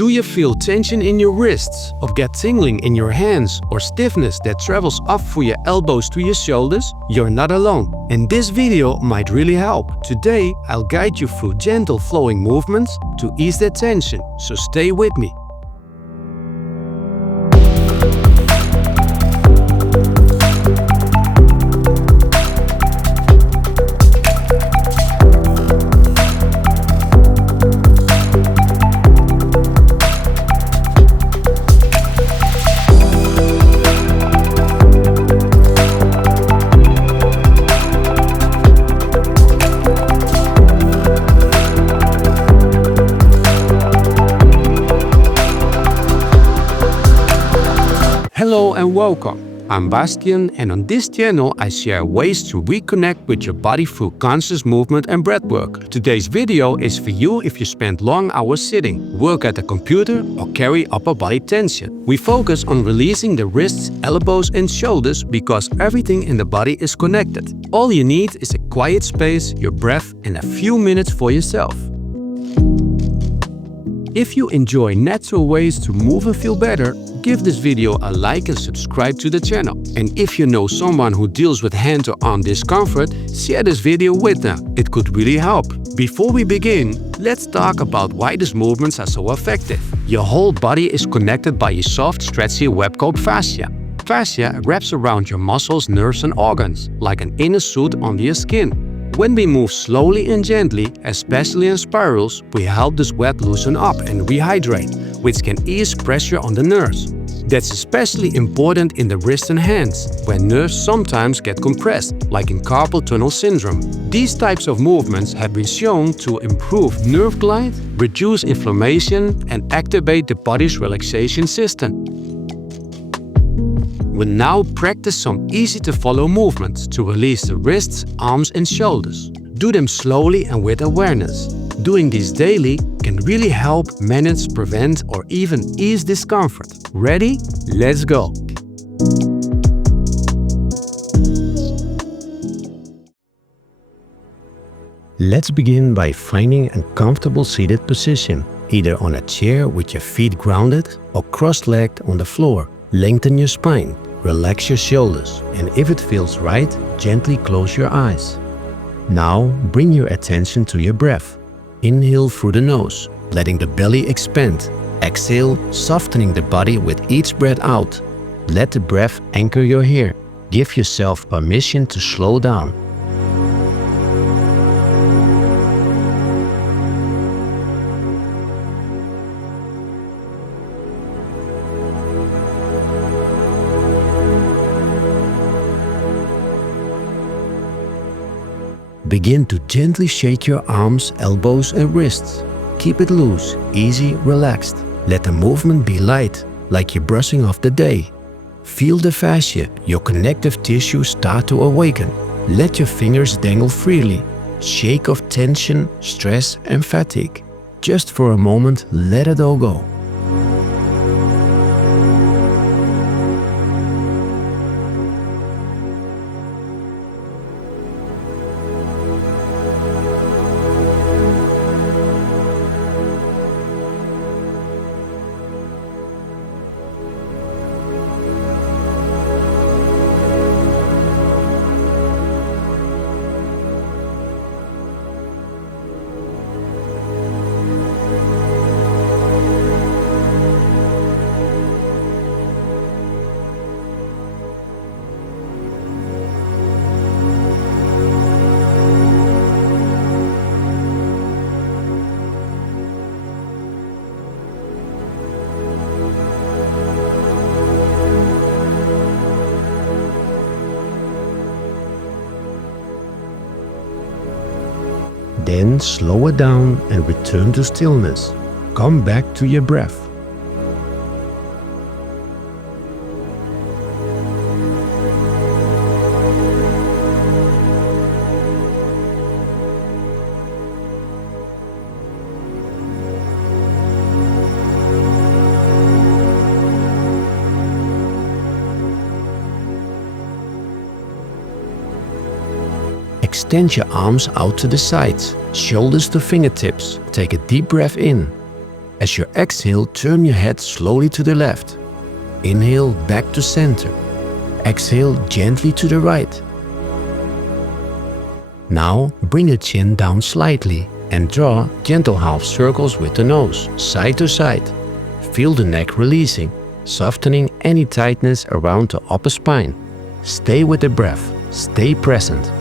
Do you feel tension in your wrists, or get tingling in your hands, or stiffness that travels up from your elbows to your shoulders? You're not alone, and this video might really help. Today, I'll guide you through gentle flowing movements to ease that tension, so stay with me. Hello and welcome. I'm Bastian, and on this channel I share ways to reconnect with your body through conscious movement and breathwork. Today's video is for you if you spend long hours sitting, work at a computer, or carry upper body tension. We focus on releasing the wrists, elbows and shoulders because everything in the body is connected. All you need is a quiet space, your breath, and a few minutes for yourself. If you enjoy natural ways to move and feel better, give this video a like and subscribe to the channel. And if you know someone who deals with hand or arm discomfort, share this video with them. It could really help. Before we begin, let's talk about why these movements are so effective. Your whole body is connected by a soft, stretchy web called fascia. Fascia wraps around your muscles, nerves and organs, like an inner suit under your skin. When we move slowly and gently, especially in spirals, we help this web loosen up and rehydrate, which can ease pressure on the nerves. That's especially important in the wrists and hands, where nerves sometimes get compressed, like in carpal tunnel syndrome. These types of movements have been shown to improve nerve glide, reduce inflammation, and activate the body's relaxation system. We'll now practice some easy-to-follow movements to release the wrists, arms and shoulders. Do them slowly and with awareness. Doing these daily can really help manage, prevent or even ease discomfort. Ready? Let's go! Let's begin by finding a comfortable seated position, either on a chair with your feet grounded or cross-legged on the floor. Lengthen your spine, relax your shoulders, and if it feels right, gently close your eyes. Now bring your attention to your breath. Inhale through the nose, letting the belly expand. Exhale, softening the body with each breath out. Let the breath anchor your here. Give yourself permission to slow down. Begin to gently shake your arms, elbows and wrists. Keep it loose, easy, relaxed. Let the movement be light, like you're brushing off the day. Feel the fascia, your connective tissue start to awaken. Let your fingers dangle freely. Shake off tension, stress and fatigue. Just for a moment, let it all go. Then slow it down and return to stillness. Come back to your breath. Extend your arms out to the sides, shoulders to fingertips. Take a deep breath in. As you exhale, turn your head slowly to the left. Inhale back to center. Exhale gently to the right. Now bring the chin down slightly and draw gentle half circles with the nose, side to side. Feel the neck releasing, softening any tightness around the upper spine. Stay with the breath, stay present.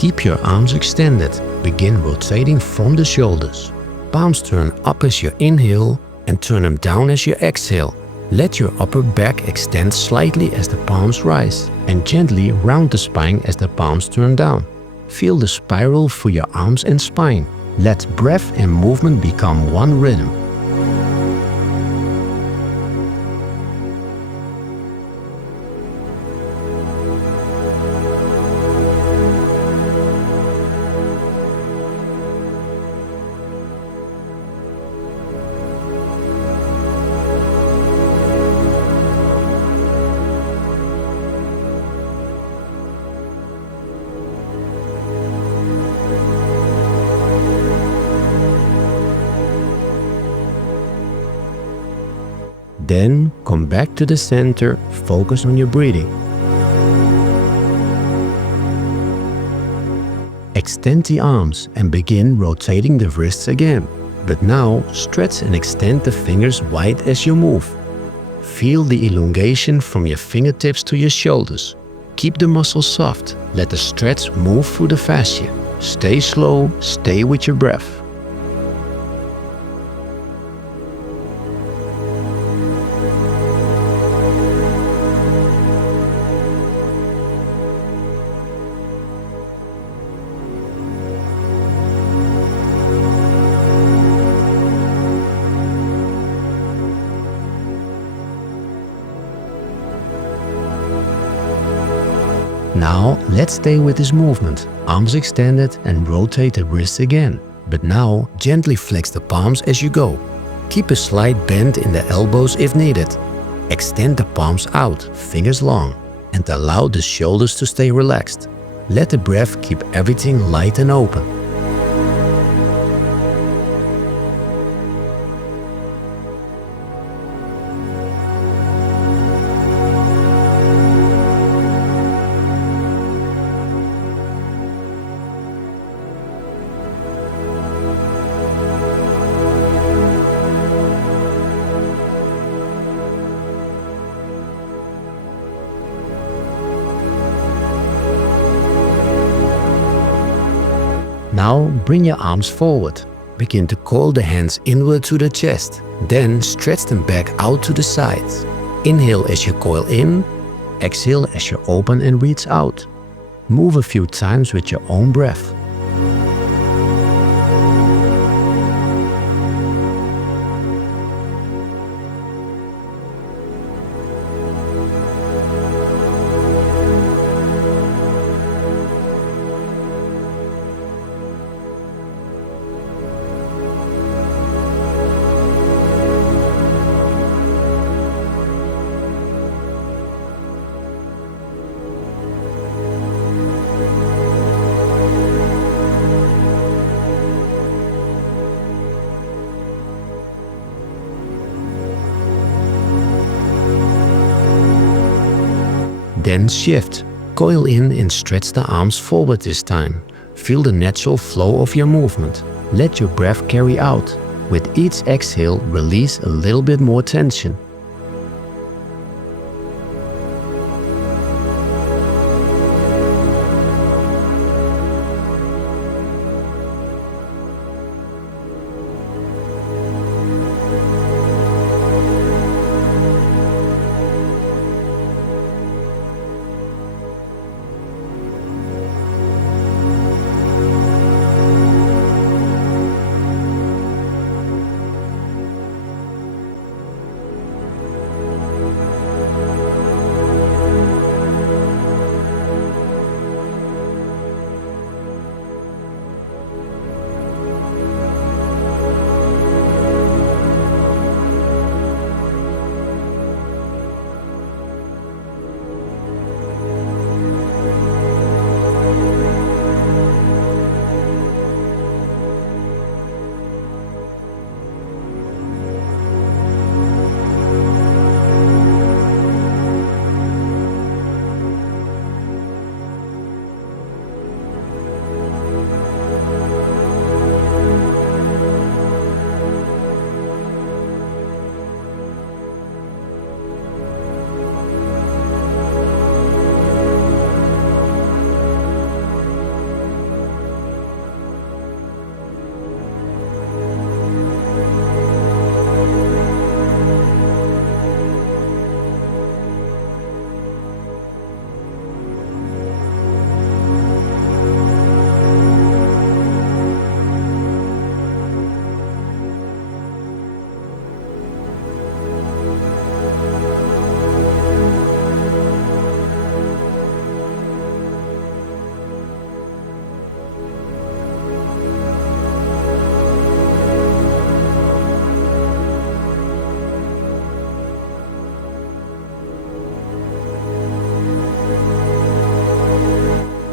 Keep your arms extended. Begin rotating from the shoulders. Palms turn up as you inhale and turn them down as you exhale. Let your upper back extend slightly as the palms rise and gently round the spine as the palms turn down. Feel the spiral through your arms and spine. Let breath and movement become one rhythm. Then come back to the center, focus on your breathing. Extend the arms and begin rotating the wrists again. But now stretch and extend the fingers wide as you move. Feel the elongation from your fingertips to your shoulders. Keep the muscles soft. Let the stretch move through the fascia. Stay slow, stay with your breath. Now let's stay with this movement. Arms extended and rotate the wrists again. But now gently flex the palms as you go. Keep a slight bend in the elbows if needed. Extend the palms out, fingers long, and allow the shoulders to stay relaxed. Let the breath keep everything light and open. Now bring your arms forward. Begin to coil the hands inward to the chest. Then stretch them back out to the sides. Inhale as you coil in. Exhale as you open and reach out. Move a few times with your own breath. Then shift. Coil in and stretch the arms forward this time. Feel the natural flow of your movement. Let your breath carry out. With each exhale, release a little bit more tension.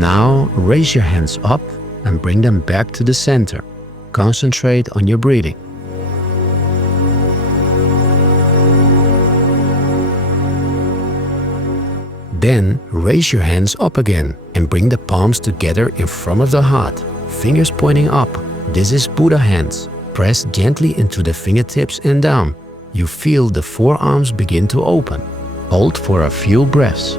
Now raise your hands up and bring them back to the center. Concentrate on your breathing. Then raise your hands up again and bring the palms together in front of the heart, fingers pointing up. This is Buddha hands. Press gently into the fingertips and down. You feel the forearms begin to open. Hold for a few breaths.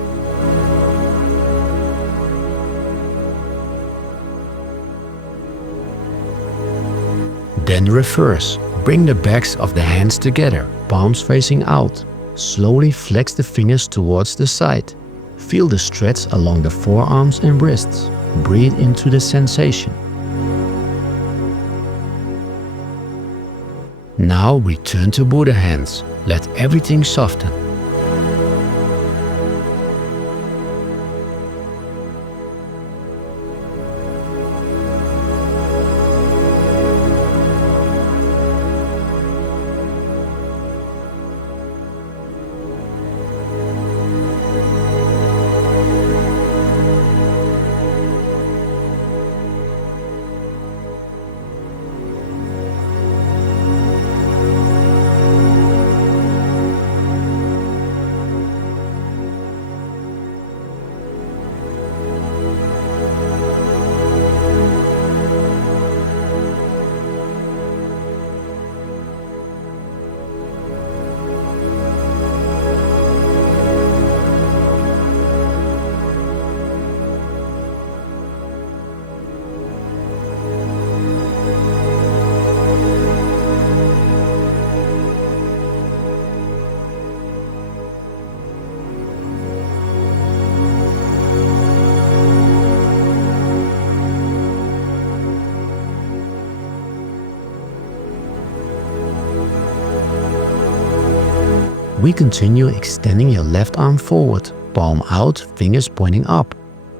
Then reverse. Bring the backs of the hands together, palms facing out. Slowly flex the fingers towards the side. Feel the stretch along the forearms and wrists. Breathe into the sensation. Now return to Buddha hands. Let everything soften. We continue extending your left arm forward, palm out, fingers pointing up.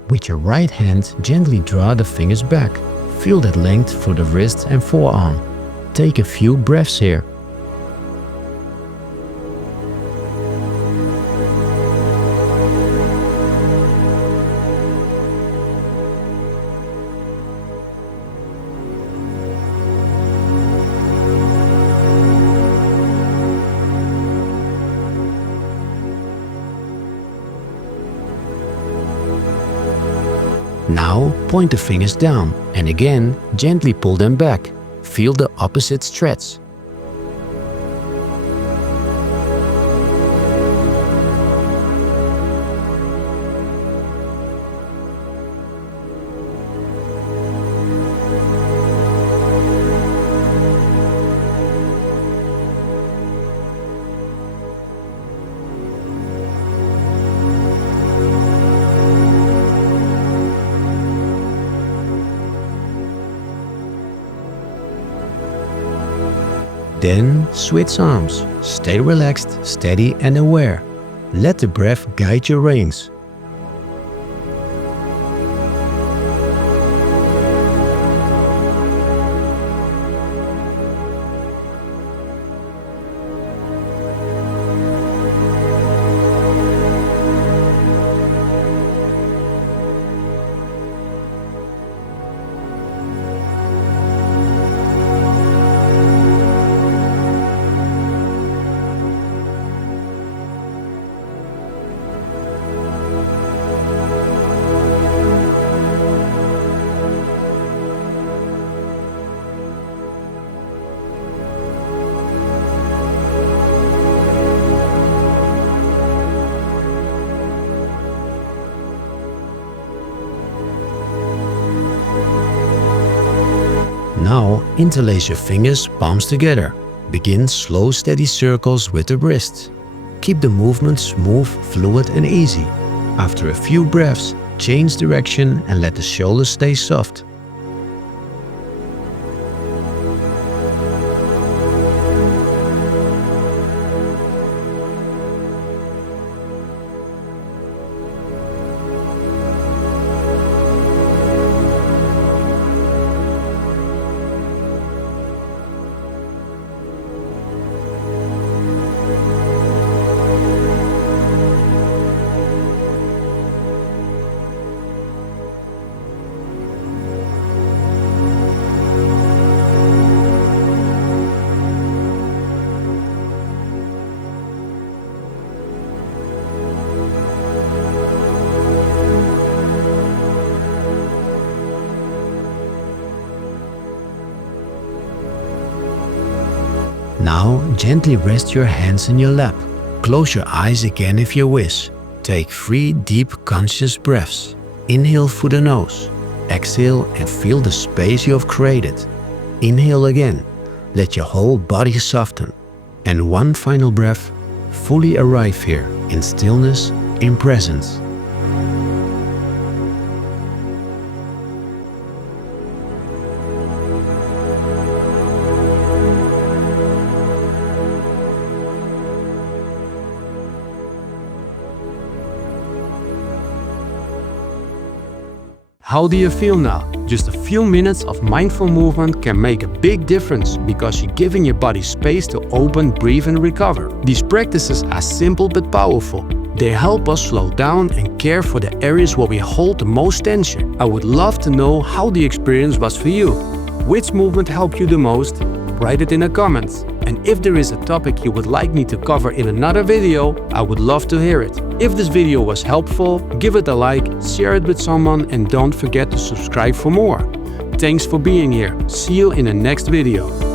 With your right hand, gently draw the fingers back. Feel that length for the wrist and forearm. Take a few breaths here. Now point the fingers down and again gently pull them back. Feel the opposite stretch. Then switch arms. Stay relaxed, steady and aware. Let the breath guide your reins. Now interlace your fingers, palms together. Begin slow, steady circles with the wrists. Keep the movement smooth, fluid and easy. After a few breaths, change direction and let the shoulders stay soft. Now gently rest your hands in your lap. Close your eyes again if you wish. Take 3 deep conscious breaths. Inhale through the nose. Exhale and feel the space you have created. Inhale again. Let your whole body soften. And one final breath. Fully arrive here in stillness, in presence. How do you feel now? Just a few minutes of mindful movement can make a big difference because you're giving your body space to open, breathe and recover. These practices are simple but powerful. They help us slow down and care for the areas where we hold the most tension. I would love to know how the experience was for you. Which movement helped you the most? Write it in the comments. And if there is a topic you would like me to cover in another video, I would love to hear it. If this video was helpful, give it a like, share it with someone and don't forget to subscribe for more. Thanks for being here. See you in the next video.